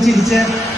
之间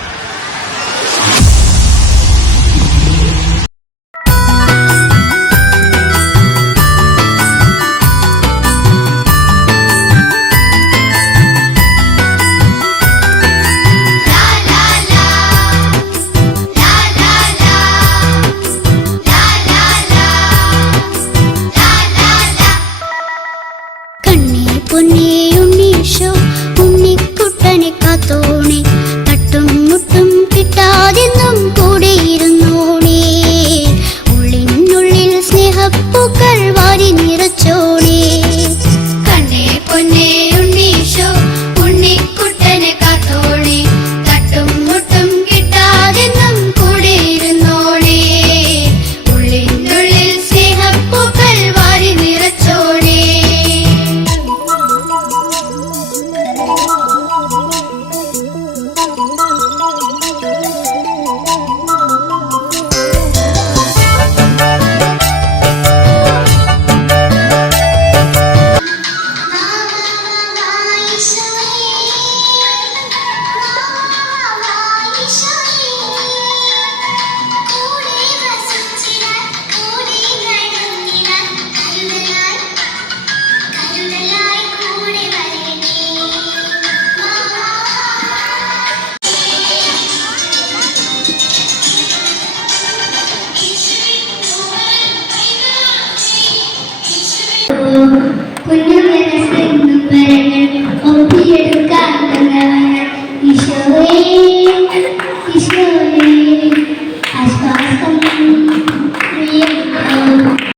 闺蜜。